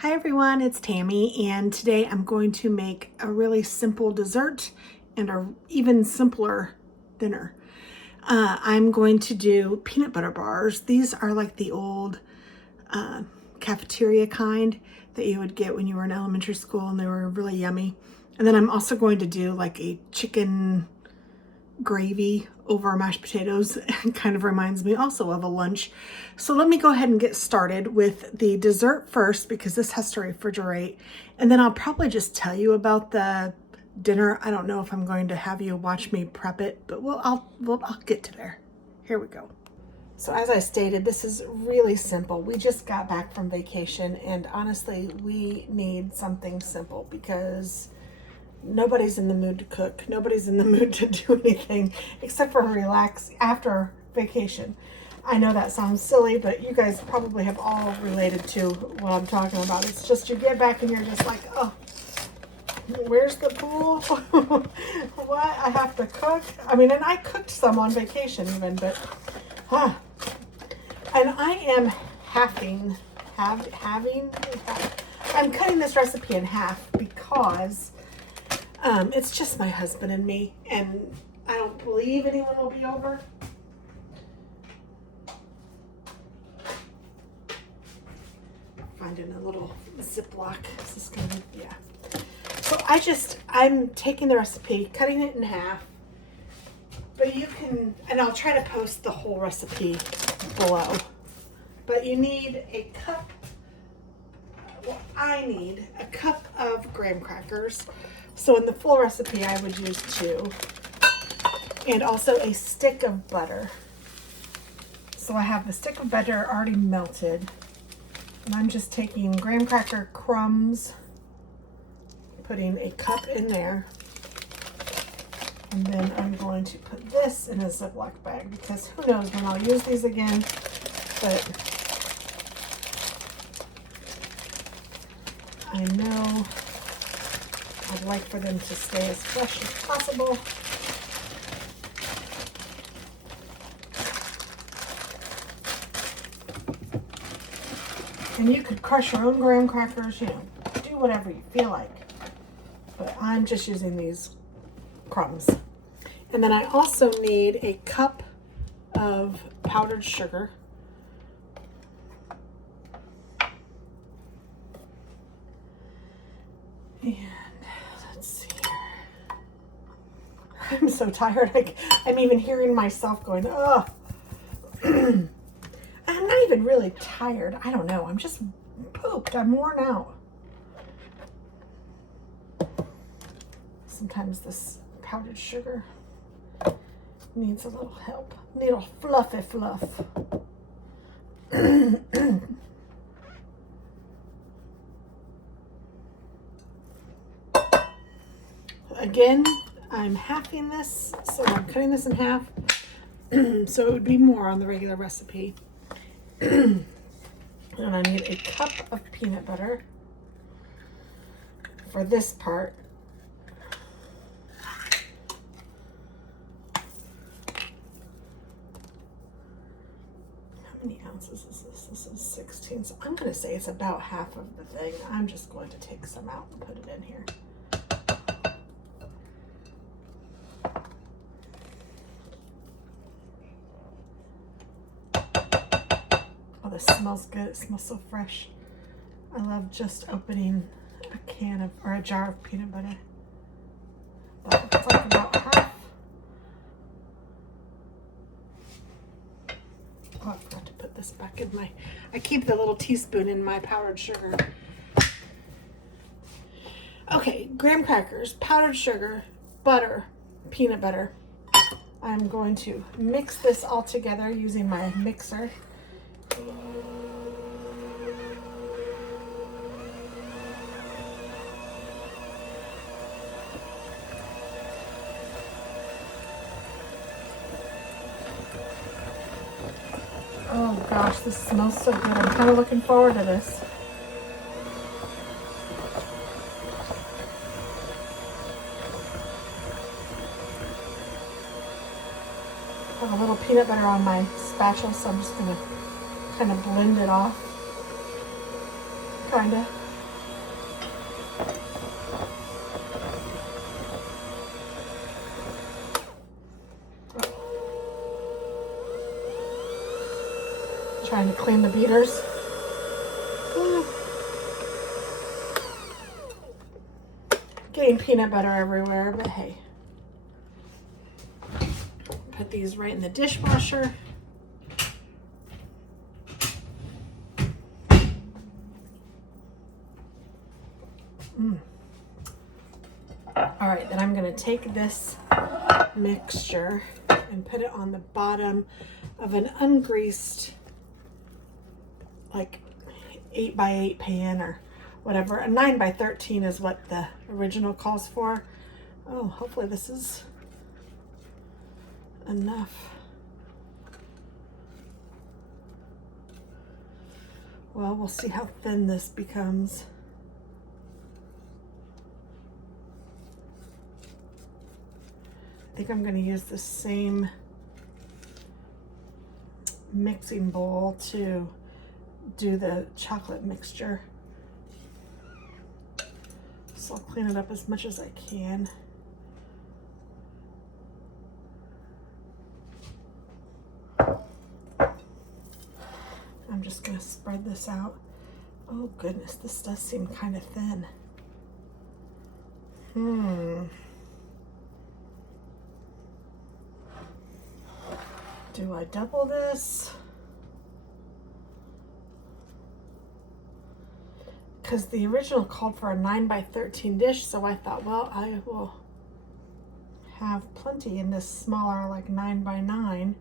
Hi everyone, it's Tammy, and today I'm going to make a really simple dessert and a even simpler dinner. I'm going to do peanut butter bars. These are like the old cafeteria kind that you would get when you were in elementary school, and they were really yummy. And then I'm also going to do like a chicken gravy over mashed potatoes. It kind of reminds me also of a lunch. So let me go ahead and get started with the dessert first, because this has to refrigerate, and then I'll probably just tell you about the dinner. I don't know if I'm going to have you watch me prep it, but I'll get to there. Here we go. So as I stated, this is really simple. We just got back from vacation, and honestly, we need something simple because nobody's in the mood to cook. Nobody's in the mood to do anything except for relax after vacation. I know that sounds silly, but you guys probably have all related to what I'm talking about. It's just you get back and you're just like, oh, where's the pool? What? I have to cook? I mean, and I cooked some on vacation even, but, and I am I'm cutting this recipe in half because it's just my husband and me, and I don't believe anyone will be over. Finding a little Ziploc. Is this gonna be, yeah. So I'm taking the recipe, cutting it in half, but you can, and I'll try to post the whole recipe below, but you need a cup, well, I need a cup of graham crackers. So in the full recipe, I would use 2. And also a stick of butter. So I have the stick of butter already melted. And I'm just taking graham cracker crumbs, putting a cup in there. And then I'm going to put this in a Ziploc bag because who knows when I'll use these again. But I know I'd like for them to stay as fresh as possible. And you could crush your own graham crackers, you know, do whatever you feel like. But I'm just using these crumbs. And then I also need a cup of powdered sugar. And let's see here. I'm so tired. I'm even hearing myself going, oh. I'm not even really tired. I don't know. I'm just pooped. I'm worn out. Sometimes this powdered sugar needs a little help. Need a fluffy fluff. Again, I'm halving this, so I'm cutting this in half, so it would be more on the regular recipe. And I need a cup of peanut butter for this part. How many ounces is this? This is 16, so I'm going to say it's about half of the thing. I'm just going to take some out and put it in here. Oh, this smells good. It smells so fresh. I love just opening a can of, or a jar of peanut butter. That looks like about half. Oh, I forgot to put this back in my, I keep the little teaspoon in my powdered sugar. Okay, graham crackers, powdered sugar, butter, peanut butter. I'm going to mix this all together using my mixer. Oh gosh, this smells so good. I'm kind of looking forward to this. I have a little peanut butter on my spatula, so I'm just going to kind of blend it off. Kinda. trying to clean the beaters. Getting peanut butter everywhere, but hey. Put these right in the dishwasher. All right, then I'm gonna take this mixture and put it on the bottom of an ungreased, like 8x8 pan or whatever. A 9x13 is what the original calls for. Oh, hopefully this is enough. Well, we'll see how thin this becomes. I think I'm going to use the same mixing bowl to do the chocolate mixture. So I'll clean it up as much as I can. I'm just going to spread this out. Oh goodness, this does seem kind of thin. Do I double this? Because the original called for a 9x13 dish, so I thought, well, I will have plenty in this smaller, like 9x9.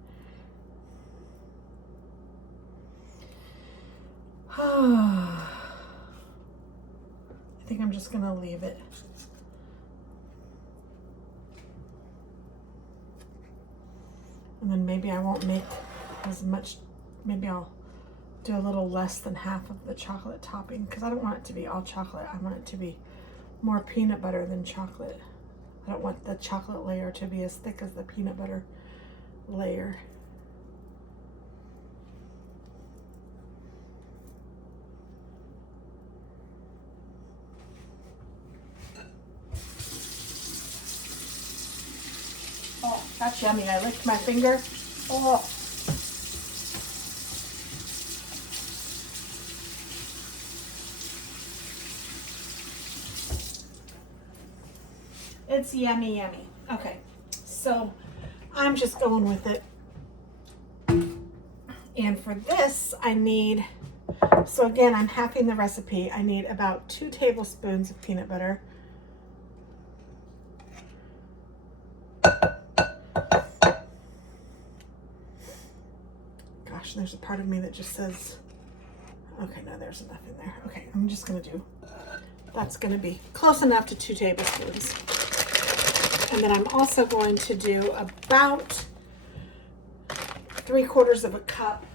I think I'm just gonna leave it. And then maybe I won't make as much, maybe I'll do a little less than half of the chocolate topping, because I don't want it to be all chocolate. I want it to be more peanut butter than chocolate. I don't want the chocolate layer to be as thick as the peanut butter layer. Oh, that's yummy. I licked my finger. Oh. It's yummy, yummy. Okay, so I'm just going with it. And for this, I need, so again, I'm halving the recipe. I need about 2 tablespoons of peanut butter. Gosh, there's a part of me that just says, okay, no, there's enough in there. Okay, I'm just gonna do, that's gonna be close enough to 2 tablespoons. And then I'm also going to do about 3/4 of a cup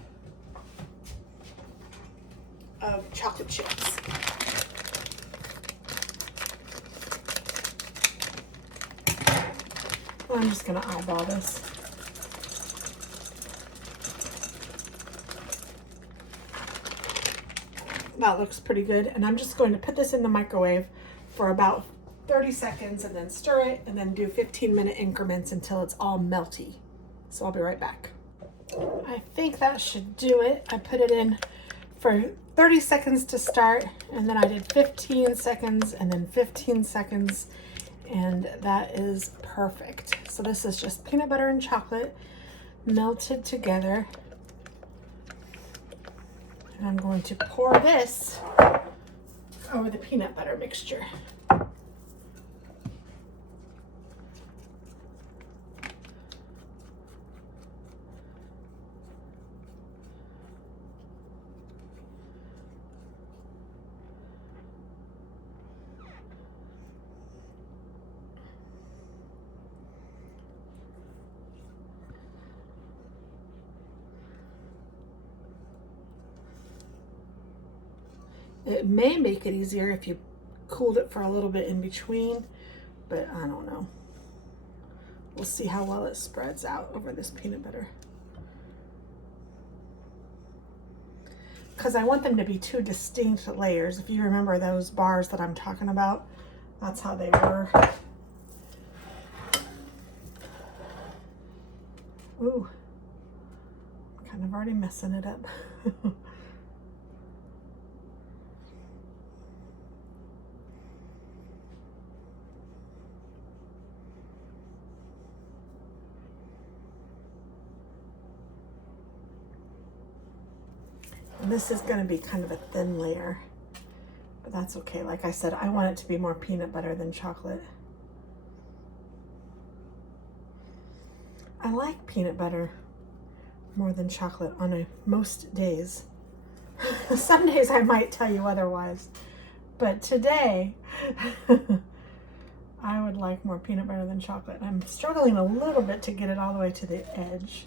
of chocolate chips. Well, I'm just gonna eyeball this. That looks pretty good. And I'm just going to put this in the microwave for about 30 seconds and then stir it and then do 15-minute increments until it's all melty. So I'll be right back. I think that should do it. I put it in for 30 seconds to start, and then I did 15 seconds and then 15 seconds, and that is perfect. So this is just peanut butter and chocolate melted together. And I'm going to pour this over the peanut butter mixture. It may make it easier if you cooled it for a little bit in between, but I don't know. We'll see how well it spreads out over this peanut butter. Because I want them to be 2 distinct layers. If you remember those bars that I'm talking about, that's how they were. Ooh, I'm kind of already messing it up. And this is going to be kind of a thin layer, but that's okay. Like I said, I want it to be more peanut butter than chocolate. I like peanut butter more than chocolate on most days. Some days I might tell you otherwise, but today I would like more peanut butter than chocolate. I'm struggling a little bit to get it all the way to the edge,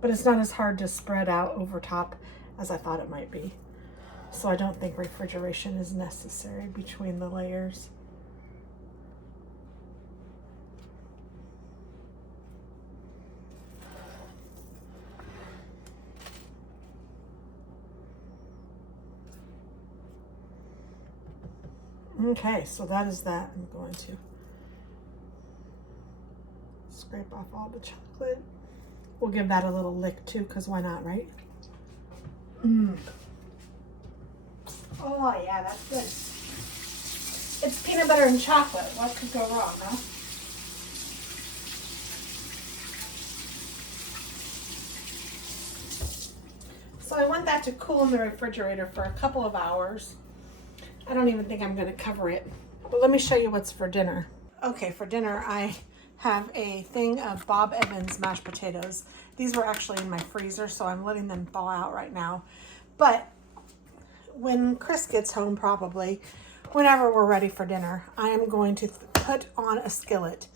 but it's not as hard to spread out over top as I thought it might be. So I don't think refrigeration is necessary between the layers. Okay, so that is that. I'm going to scrape off all the chocolate. We'll give that a little lick too, because why not, right? Oh yeah, that's good. It's peanut butter and chocolate. What could go wrong, huh? So I want that to cool in the refrigerator for a couple of hours. I don't even think I'm going to cover it. But let me show you what's for dinner. Okay, for dinner I have a thing of Bob Evans mashed potatoes. These were actually in my freezer, so I'm letting them thaw out right now. But when Chris gets home, probably, whenever we're ready for dinner, I am going to put on a skillet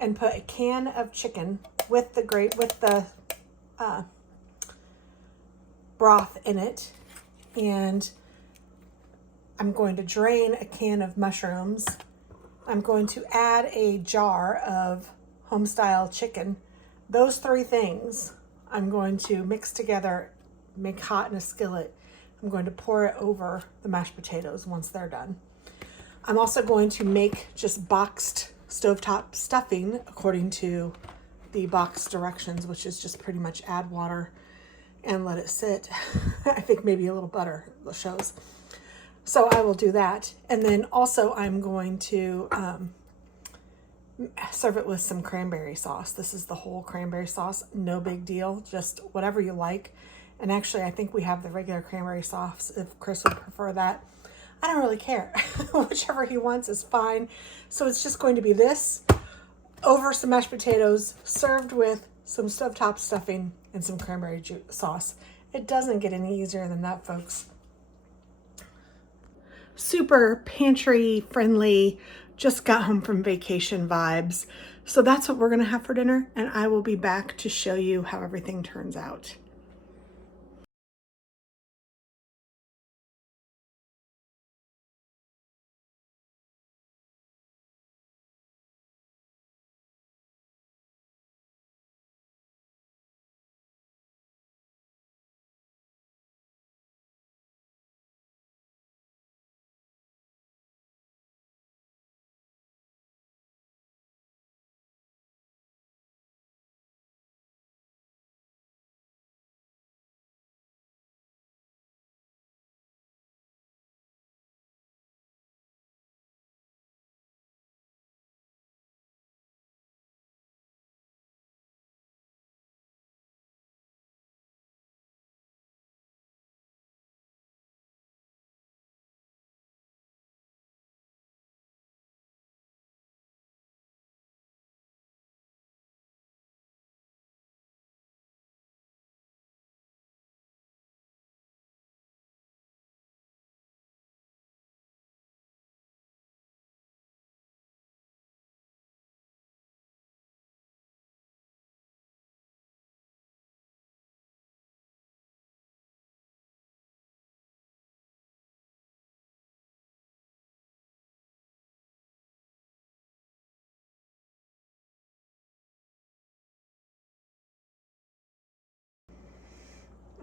and put a can of chicken with the broth in it, and I'm going to drain a can of mushrooms. I'm going to add a jar of home-style chicken. Those three things I'm going to mix together, make hot in a skillet. I'm going to pour it over the mashed potatoes once they're done. I'm also going to make just boxed stovetop stuffing according to the box directions, which is just pretty much add water and let it sit. I think maybe a little butter shows. So I will do that. And then also I'm going to serve it with some cranberry sauce. This is the whole cranberry sauce. No big deal, just whatever you like. And actually I think we have the regular cranberry sauce if Chris would prefer that. I don't really care. Whichever he wants is fine. So it's just going to be this over some mashed potatoes served with some stovetop stuffing and some cranberry sauce. It doesn't get any easier than that, folks. Super pantry friendly, just got home from vacation vibes. So that's what we're gonna have for dinner, and I will be back to show you how everything turns out.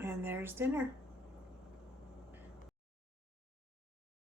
And there's dinner.